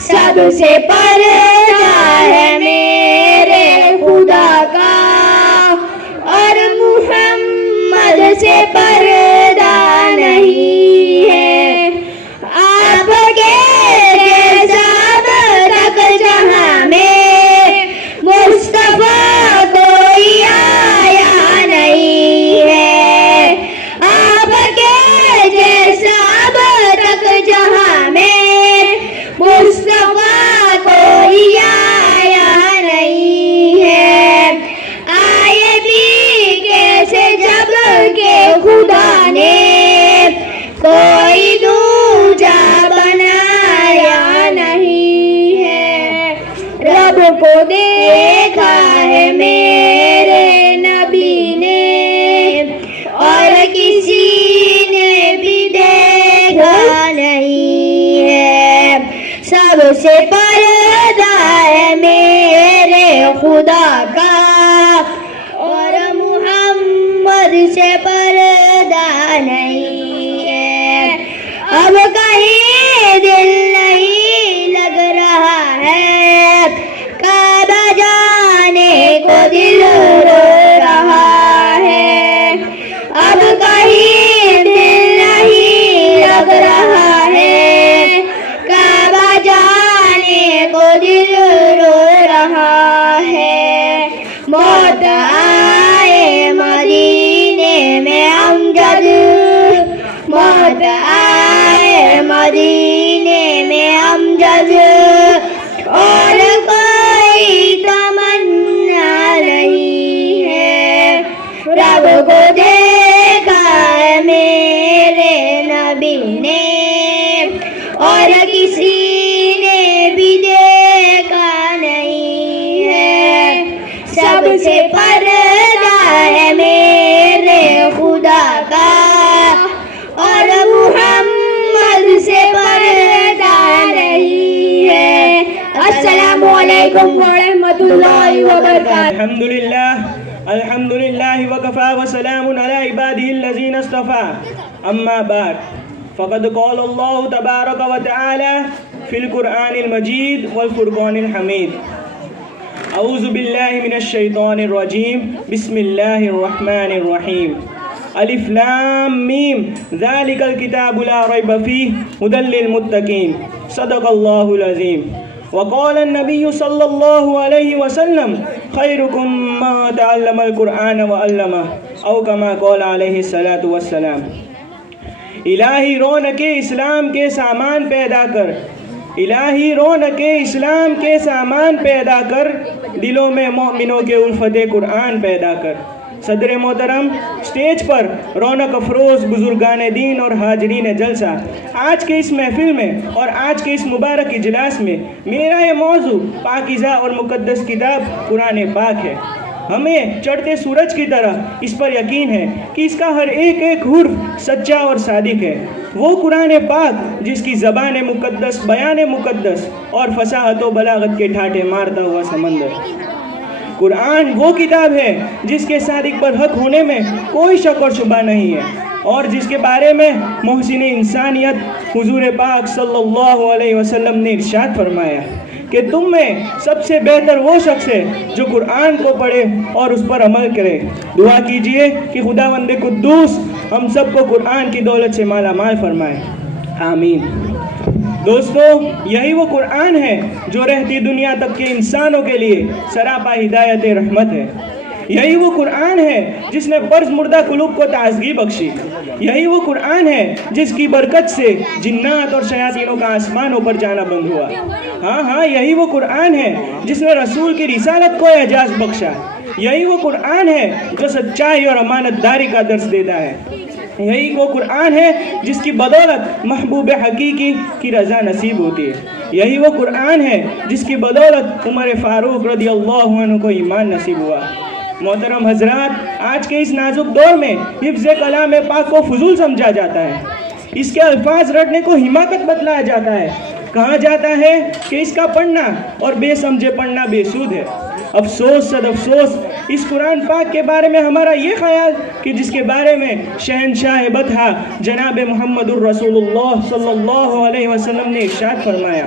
سب سے پردہ ہے میرے خدا کا اور محمد سے پردہ نہیں ہے آپ کے جیسا اب تک جہاں میں مصطفیٰ کوئی آیا نہیں ہے آپ کے جیسا اب تک جہاں میں مصطفیٰ کوئی آیا نہیں ہے آئے بھی کیسے جب کہ خدا نے کوئی دوجا بنایا نہیں ہے رب کو دیکھا ہے میرے نبی نے اور کسی نے بھی دیکھا نہیں ہے سب سے پردہ ہے میرے خدا کا اور محمد سے پردہ نہیں ہے اب کہیں دل نہیں لگ رہا ہے کعبہ جانے کو دل رو رہا ہے اب کہیں دل نہیں لگ رہا ہے کعبہ جانے کو دل رو رہا ہے موت آئے مدینے میں امجد موت آئے مدینے میں امجد اور کوئی تمنا نہیں ہے رب کو دیکھا ہے میرے نبی نے اور کسی نے بھی دیکھا نہیں ہے سب سے پردہ ہے میرے خدا کا اور محمد سے پردہ نہیں ہے السلام علیکم ورحمۃ اللہ وبرکاتہ الحمد لله وكفى وسلام على عباده الذين اصطفى أما بعد فقد قال الله تبارك وتعالى في القرآن المجيد والفرقان الحميد أعوذ بالله من الشيطان الرجيم بسم الله الرحمن الرحيم الف لام میم ذلك الكتاب لا ريب فيه هدى للمتقين صدق الله العظيم وقال النبي صلى الله عليه وسلم خيركم ما تعلم القرآن وعلمه او كما قال عليه الصلاة والسلام الہی رونق اسلام کے سامان پیدا کر الہی رونق اسلام کے سامان پیدا کر دلوں میں مومنوں کے الفت قرآن پیدا کر صدر محترم سٹیج پر رونق افروز بزرگان دین اور حاضرین جلسہ آج کے اس محفل میں اور آج کے اس مبارک اجلاس میں میرا یہ موضوع پاکیزہ اور مقدس کتاب قرآن پاک ہے ہمیں چڑھتے سورج کی طرح اس پر یقین ہے کہ اس کا ہر ایک ایک حرف سچا اور صادق ہے وہ قرآن پاک جس کی زبان مقدس بیان مقدس اور فصاحت و بلاغت کے ٹھاٹے مارتا ہوا سمندر قرآن وہ کتاب ہے جس کے صادق پر حق ہونے میں کوئی شک اور شبہ نہیں ہے اور جس کے بارے میں محسن انسانیت حضور پاک صلی اللہ علیہ وسلم نے ارشاد فرمایا کہ تم میں سب سے بہتر وہ شخص ہے جو قرآن کو پڑھے اور اس پر عمل کرے دعا کیجئے کہ خداوند قدوس ہم سب کو قرآن کی دولت سے مالا مال فرمائے آمین دوستو یہی وہ قرآن ہے جو رہتی دنیا تک کے انسانوں کے لیے سراپا ہدایت رحمت ہے یہی وہ قرآن ہے جس نے برز مردہ قلوب کو تازگی بخشی. یہی وہ قرآن ہے جس کی برکت سے جنات اور شیاطینوں کا آسمانوں پر جانا بند ہوا. ہاں یہی وہ قرآن ہے جس نے رسول کی رسالت کو اعجاز بخشا. یہی وہ قرآن ہے جو سچائی اور امانت داری کا درس دیتا ہے. یہی وہ قرآن ہے جس کی بدولت محبوب حقیقی کی رضا نصیب ہوتی ہے. یہی وہ قرآن ہے جس کی بدولت عمر فاروق رضی اللہ عنہ کو ایمان نصیب ہوا. محترم حضرات، آج کے اس نازک دور میں حفظ کلام پاک کو فضول سمجھا جاتا ہے. اس کے الفاظ رٹنے کو حماقت بتلایا جاتا ہے. کہا جاتا ہے کہ اس کا پڑھنا اور بے سمجھے پڑھنا بے سود ہے. افسوس صد افسوس اس قرآن پاک کے بارے میں ہمارا یہ خیال کہ جس کے بارے میں شہنشاہ بطحہ جناب محمد الرسول اللہ صلی اللہ علیہ وسلم نے ارشاد فرمایا،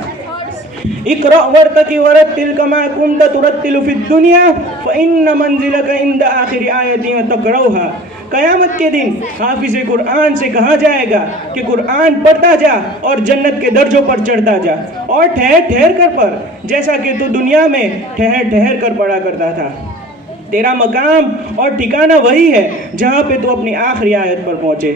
اقرأ ورتقی ورتل کما کنت ترتل فی الدنیا فإن منزلک عند آخر آیت تقرؤها. قیامت کے دن حافظ قرآن سے کہا جائے گا کہ قرآن پڑھتا جا اور جنت کے درجوں پر چڑھتا جا، اور ٹھہر ٹھہر کر پڑھ جیسا کہ تو دنیا میں ٹھہر ٹھہر کر پڑھا کرتا تھا. تیرا مقام اور ٹھکانہ وہی ہے جہاں پہ تو اپنی آخری آیت پر پہنچے.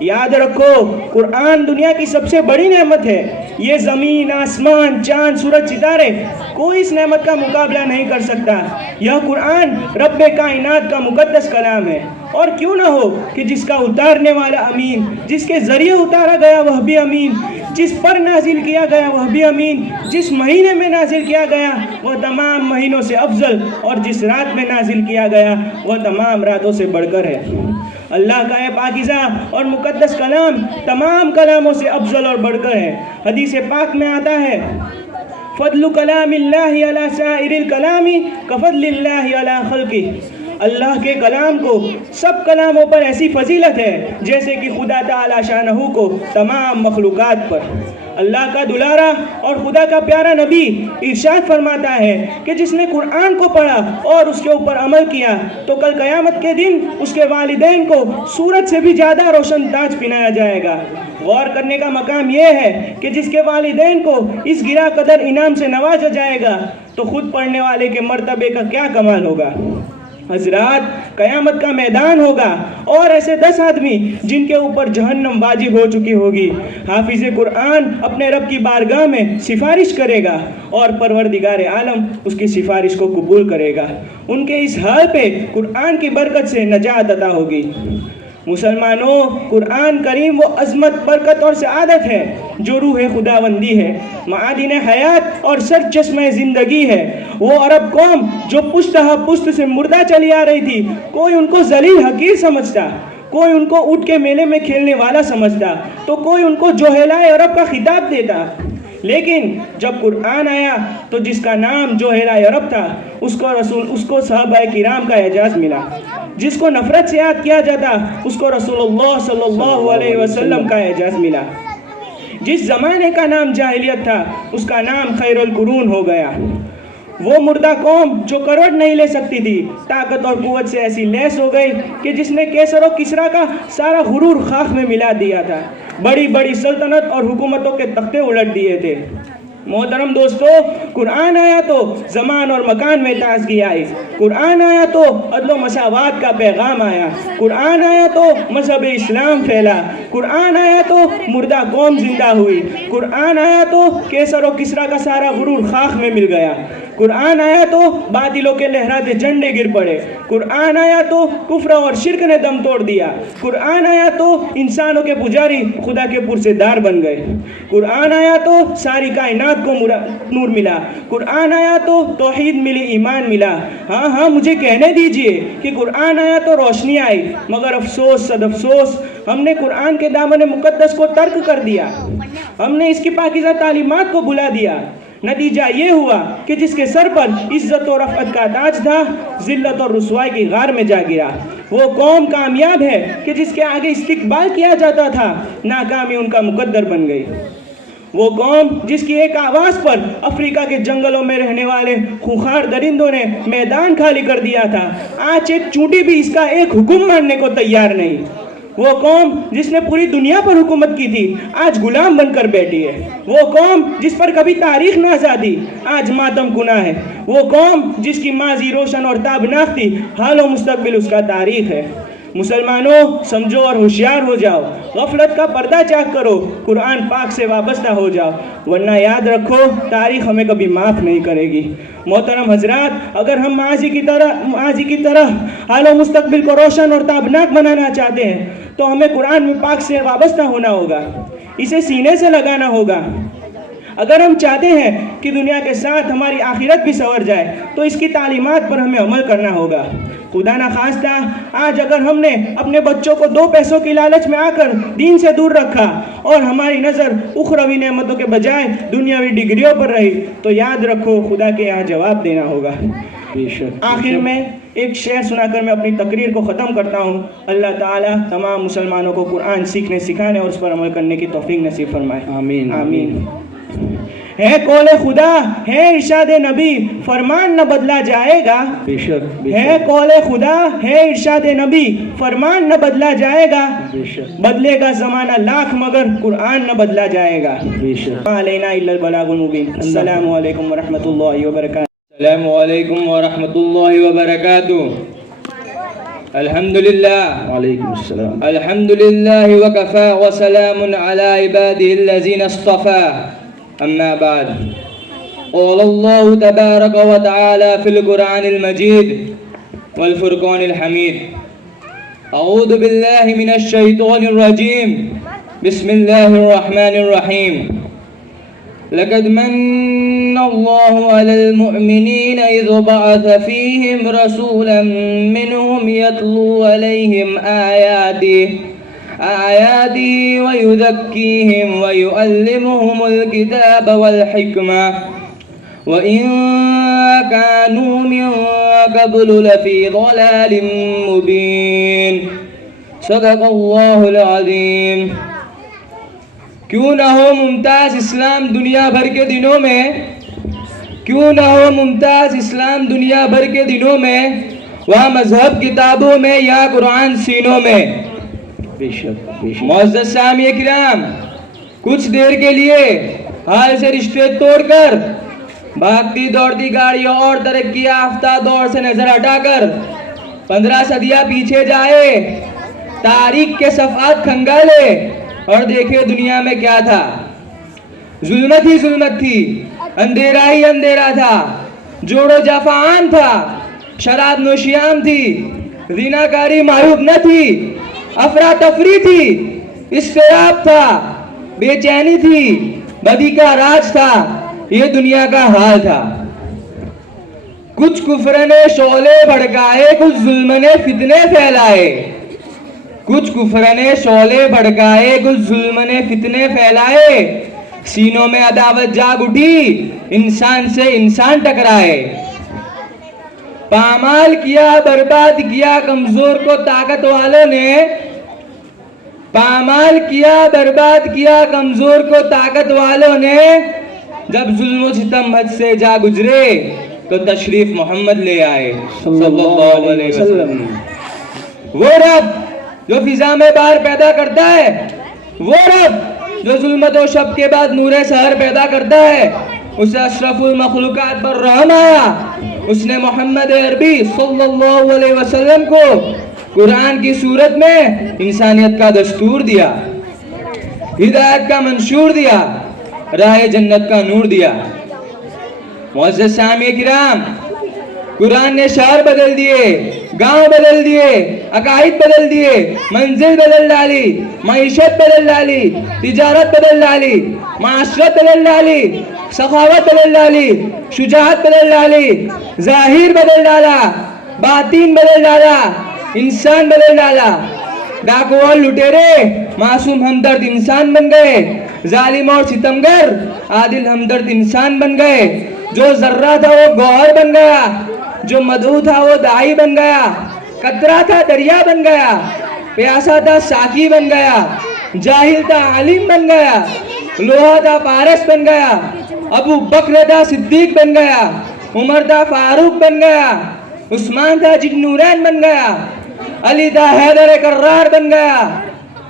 یاد رکھو، قرآن دنیا کی سب سے بڑی نعمت ہے. یہ زمین، آسمان، چاند، سورج، ستارے کوئی اس نعمت کا مقابلہ نہیں کر سکتا. یہ قرآن رب کائنات کا مقدس کلام ہے. اور کیوں نہ ہو کہ جس کا اتارنے والا امین، جس کے ذریعے اتارا گیا وہ بھی امین، جس پر نازل کیا گیا وہ بھی امین، جس مہینے میں نازل کیا گیا وہ تمام مہینوں سے افضل، اور جس رات میں نازل کیا گیا وہ تمام راتوں سے بڑھ کر ہے. اللہ کا یہ پاکیزہ اور مقدس کلام تمام کلاموں سے افضل اور بڑھ کر ہے. حدیث پاک میں آتا ہے، فضل کلام اللہ علی سائر الکلام کفضل اللہ علی خلقہ. اللہ کے کلام کو سب کلاموں پر ایسی فضیلت ہے جیسے کہ خدا تعالی شانہ کو تمام مخلوقات پر. اللہ کا دلارا اور خدا کا پیارا نبی ارشاد فرماتا ہے کہ جس نے قرآن کو پڑھا اور اس کے اوپر عمل کیا تو کل قیامت کے دن اس کے والدین کو سورج سے بھی زیادہ روشن تاج پہنایا جائے گا. غور کرنے کا مقام یہ ہے کہ جس کے والدین کو اس گرا قدر انعام سے نوازا جائے گا تو خود پڑھنے والے کے مرتبے کا کیا کمال ہوگا. حضرات، قیامت کا میدان ہوگا اور ایسے 10 آدمی جن کے اوپر جہنم واجب ہو چکی ہوگی. حافظ قرآن اپنے رب کی بارگاہ میں سفارش کرے گا اور پروردگار عالم اس کی سفارش کو قبول کرے گا. ان کے اس حال پہ قرآن کی برکت سے نجات عطا ہوگی. مسلمانوں، قرآن کریم وہ عظمت، برکت اور سعادت ہے جو روح خداوندی ہے، معادن حیات اور سر چشمہ زندگی ہے. وہ عرب قوم جو پشت ہا پشت سے مردہ چلی آ رہی تھی، کوئی ان کو ذلیل حقیر سمجھتا، کوئی ان کو اٹھ کے میلے میں کھیلنے والا سمجھتا، تو کوئی ان کو جوہلائے عرب کا خطاب دیتا. لیکن جب قرآن آیا تو جس کا نام جوہلائے عرب تھا اس کو صحابہ کرام کا اعزاز ملا. جس کو نفرت سے یاد کیا جاتا اس کو رسول اللہ صلی اللہ علیہ وسلم کا اعزاز ملا. جس زمانے کا نام جاہلیت تھا اس کا نام خیر القرون ہو گیا. وہ مردہ قوم جو کروڑ نہیں لے سکتی تھی طاقت اور قوت سے ایسی لیس ہو گئی کہ جس نے کیسر و کسرا کا سارا غرور خاک میں ملا دیا تھا. بڑی بڑی سلطنت اور حکومتوں کے تختے الٹ دیے تھے. محترم دوستو، قرآن آیا تو زمان اور مکان میں تازگی آئی. قرآن آیا تو عدل و مساوات کا پیغام آیا. قرآن آیا تو مذہب اسلام پھیلا. قرآن آیا تو مردہ قوم زندہ ہوئی. قرآن آیا تو کیسر و کسرا کا سارا غرور خاک میں مل گیا. قرآن آیا تو باطلوں کے لہراتے جھنڈے گر پڑے. قرآن آیا تو کفر اور شرک نے دم توڑ دیا. قرآن آیا تو انسانوں کے پجاری خدا کے پرسے دار بن گئے. قرآن آیا تو ساری کائنات کو نور ملا. قرآن آیا تو توحید ملی، ایمان ملا. ہاں مجھے کہنے دیجئے کہ قرآن آیا تو روشنی آئی، مگر افسوس صد افسوس ہم نے قرآن کے دامن مقدس کو ترک کر دیا. ہم نے اس کی پاکیزہ تعلیمات کو بھلا دیا. نتیجہ یہ ہوا کہ جس کے سر پر عزت و رفعت کا تاج تھا ذلت اور رسوائی کی غار میں جا گرا. وہ قوم کامیاب ہے کہ جس کے آگے استقبال کیا جاتا تھا ناکامی ان کا مقدر بن گئی. وہ قوم جس کی ایک آواز پر افریقہ کے جنگلوں میں رہنے والے خونخوار درندوں نے میدان خالی کر دیا تھا، آج ایک چونٹی بھی اس کا ایک حکم ماننے کو تیار نہیں. وہ قوم جس نے پوری دنیا پر حکومت کی تھی آج غلام بن کر بیٹھی ہے. وہ قوم جس پر کبھی تاریخ نہ آزادی آج ماتم کنا ہے. وہ قوم جس کی ماضی روشن اور تابناک تھی حال و مستقبل اس کا تاریخ ہے. مسلمانوں سمجھو اور ہوشیار ہو جاؤ, غفلت کا پردہ چاک کرو, قرآن پاک سے وابستہ ہو جاؤ, ورنہ یاد رکھو تاریخ ہمیں کبھی معاف نہیں کرے گی. محترم حضرات, اگر ہم ماضی کی طرح حال و مستقبل کو روشن اور تابناک بنانا چاہتے ہیں تو ہمیں قرآن پاک سے وابستہ ہونا ہوگا, اسے سینے سے لگانا ہوگا. اگر ہم چاہتے ہیں کہ دنیا کے ساتھ ہماری آخرت بھی سنور جائے تو اس کی تعلیمات پر ہمیں عمل کرنا ہوگا. خدا نخواستہ آج اگر ہم نے اپنے بچوں کو 2 پیسوں کی لالچ میں آ کر دین سے دور رکھا اور ہماری نظر اخروی نعمتوں کے بجائے دنیاوی ڈگریوں پر رہی تو یاد رکھو خدا کے یہاں جواب دینا ہوگا. آخر میں ایک شعر سنا کر میں اپنی تقریر کو ختم کرتا ہوں. اللہ تعالیٰ تمام مسلمانوں کو قرآن سیکھنے سکھانے اور اس پر عمل کرنے کی توفیق نصیب فرمائے. آمین آمین. ہے قول خدا ہے ارشاد نبی فرمان نہ بدلا جائے گا. ہے قول خدا ہے ارشاد نبی فرمان نہ بدلا جائے گا. بدلے گا زمانہ لاکھ مگر قرآن نہ بدلا جائے گا. علینا الا البلاغ المبین. السلام علیکم ورحمۃ اللہ وبرکاتہ. السلام علیکم ورحمۃ اللہ وبرکاتہ. الحمدللہ وعلیکم السلام. الحمدللہ وکفى وسلام علی عباده الذین اصطفى. اما بعد, قال اللہ تبارک وتعالی فی القرآن المجید والفرقان الحمید. اعوذ باللہ من الشیطان الرجیم. بسم اللہ الرحمن الرحیم. لقد من الله على المؤمنين إذ بعث فيهم رسولا منهم يتلو عليهم آياته ويزكيهم ويعلمهم الكتاب والحكمة وإن كانوا من قبل لفي ضلال مبين. صدق الله العظيم. کیوں نہ ہو ممتاز اسلام دنیا بھر کے دنوں میں, کیوں نہ ہو ممتاز اسلام دنیا بھر کے دنوں میں, وہاں مذہب کتابوں میں یا قرآن سینوں میں. معزز سامعین کرام, کچھ دیر کے لیے حال سے رشتے توڑ کر بھاگتی دوڑتی گاڑیوں اور ترقی یافتہ دور سے نظر ہٹا کر 15 صدیاں پیچھے جائے, تاریخ کے صفحات کھنگالے اور دیکھے دنیا میں کیا تھا. ظلمت ہی ظلمت تھی, اندھیرا ہی اندھیرا تھا, جوڑ و جفا عام تھا, شراب نوشی عام تھی, زناکاری معروف نہ تھی, افراتفری تھی, اضطراب تھا, بے چینی تھی, بدی کا راج تھا. یہ دنیا کا حال تھا. کچھ کفر نے شعلے بھڑکائے, کچھ ظلم نے فتنے پھیلائے. کچھ کفر نے شعلے بھڑکائے, کچھ ظلم نے فتنے پھیلائے. سینوں میں عداوت جاگ اٹھی, انسان سے انسان ٹکرائے. پامال کیا برباد کیا کمزور کو طاقت والوں نے, پامال کیا برباد کیا کمزور کو طاقت والوں نے. جب ظلم و ستم حد سے جا گزرے تو تشریف محمد لے آئے صلی اللہ علیہ وسلم. وہ رب جو فضا میں بہار پیدا کرتا ہے, وہ رب جو ظلمت و شب کے بعد نور سحر پیدا کرتا ہے, اسے اشرف المخلوقات پر رحم آیا. اس نے محمد عربی صلی اللہ علیہ وسلم کو قرآن کی صورت میں انسانیت کا دستور دیا, ہدایت کا منشور دیا, راہ جنت کا نور دیا. معزز سامعین کرام, قرآن نے شہر بدل دیے, گاؤں بدل دیے, عقائد بدل دیے, منزل بدل ڈالی, معیشت بدل ڈالی, تجارت بدل ڈالی, معاشرت بدل ڈالی, سخاوت بدل ڈالی, شجاعت بدل ڈالی, ظاہر بدل ڈالا, باطن بدل ڈالا, انسان بدل ڈالا. ڈاکو اور لٹیرے معصوم ہمدرد انسان بن گئے, ظالم اور ستمگر عادل ہمدرد انسان بن گئے. جو ذرہ تھا وہ گوہر بن گیا, جو مدعو تھا وہ داعی بن گیا, قطرہ تھا دریا بن گیا, پیاسا تھا ساقی بن گیا, جاہل تھا عالم بن گیا, لوہا تھا پارس بن گیا, ابو بکر تھا صدیق بن گیا, عمر تھا فاروق بن گیا, عثمان تھا ذی النورین بن گیا, علی تھا حیدر کرار بن گیا,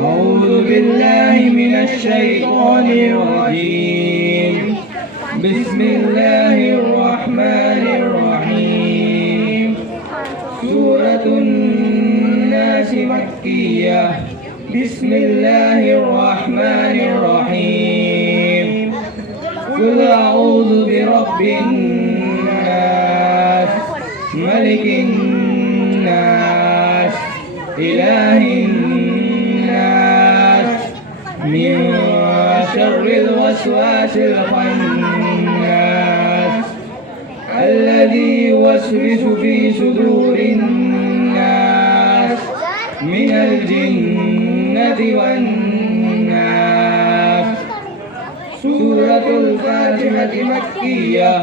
أعوذ بالله من الشيطان الرجيم بسم الله الرحمن الرحيم سورة الناس مكية بسم الله الرحمن الرحيم قل أعوذ برب الناس ملك الناس إله الناس من شر الوسواس الخناس الذي يوسوس في صدور الناس من الجنة والناس سورة الفاتحة مكية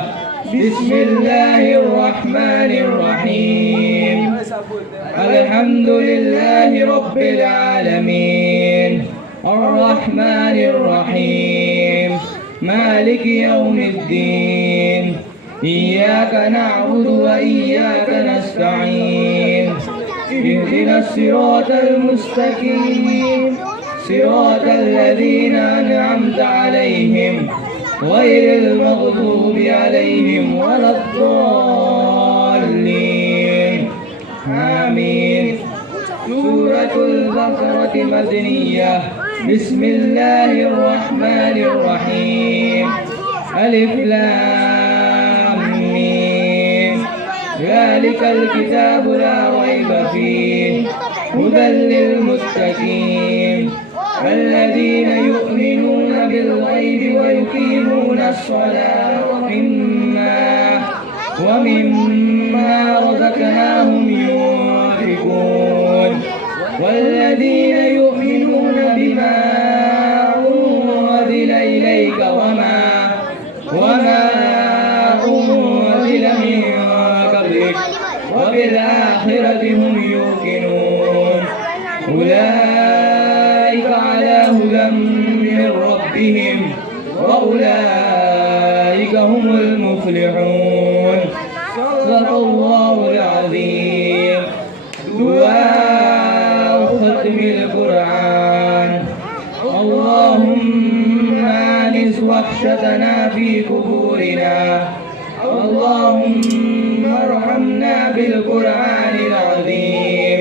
بسم الله الرحمن الرحيم الحمد لله رب العالمين الرحمن الرحيم مالك يوم الدين إياك نعبد وإياك نستعين اهدنا الصراط المستقيم صراط الذين أنعمت عليهم غير المغضوب عليهم ولا الضالين آمين. سورة البقرة مدنية. بسم الله الرحمن الرحيم. ألف لام ميم. ذلك الكتاب لا ريب فيه هدى للمتقين الذين يؤمنون بالغيب ويقيمون الصلاة ومما رزقناهم ينفقون والذين يؤمنون بما أنزل إليك وما أنزل من قبلك وبالآخرة هم يوقنون أولئك على هدى من ربهم وأولئك هم المفلحون. صدق الله العظيم. دعاء ختم القرآن. اللهم آنس وحشتنا في قبورنا. اللهم ارحمنا بالقرآن العظيم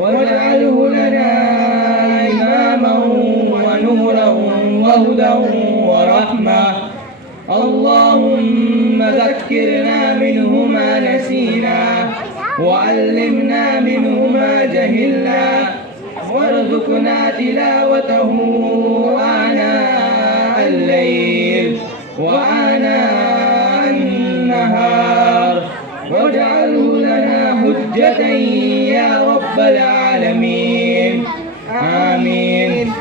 واجعله لنا إماما ونورا وهدى ورحمة. اللهم ذكرنا منه ما نسينا وعلمنا منه ما جهلنا وارزقنا تلاوته آناء الليل وآناء النهار واجعله لنا حجة يا رب العالمين. آمين.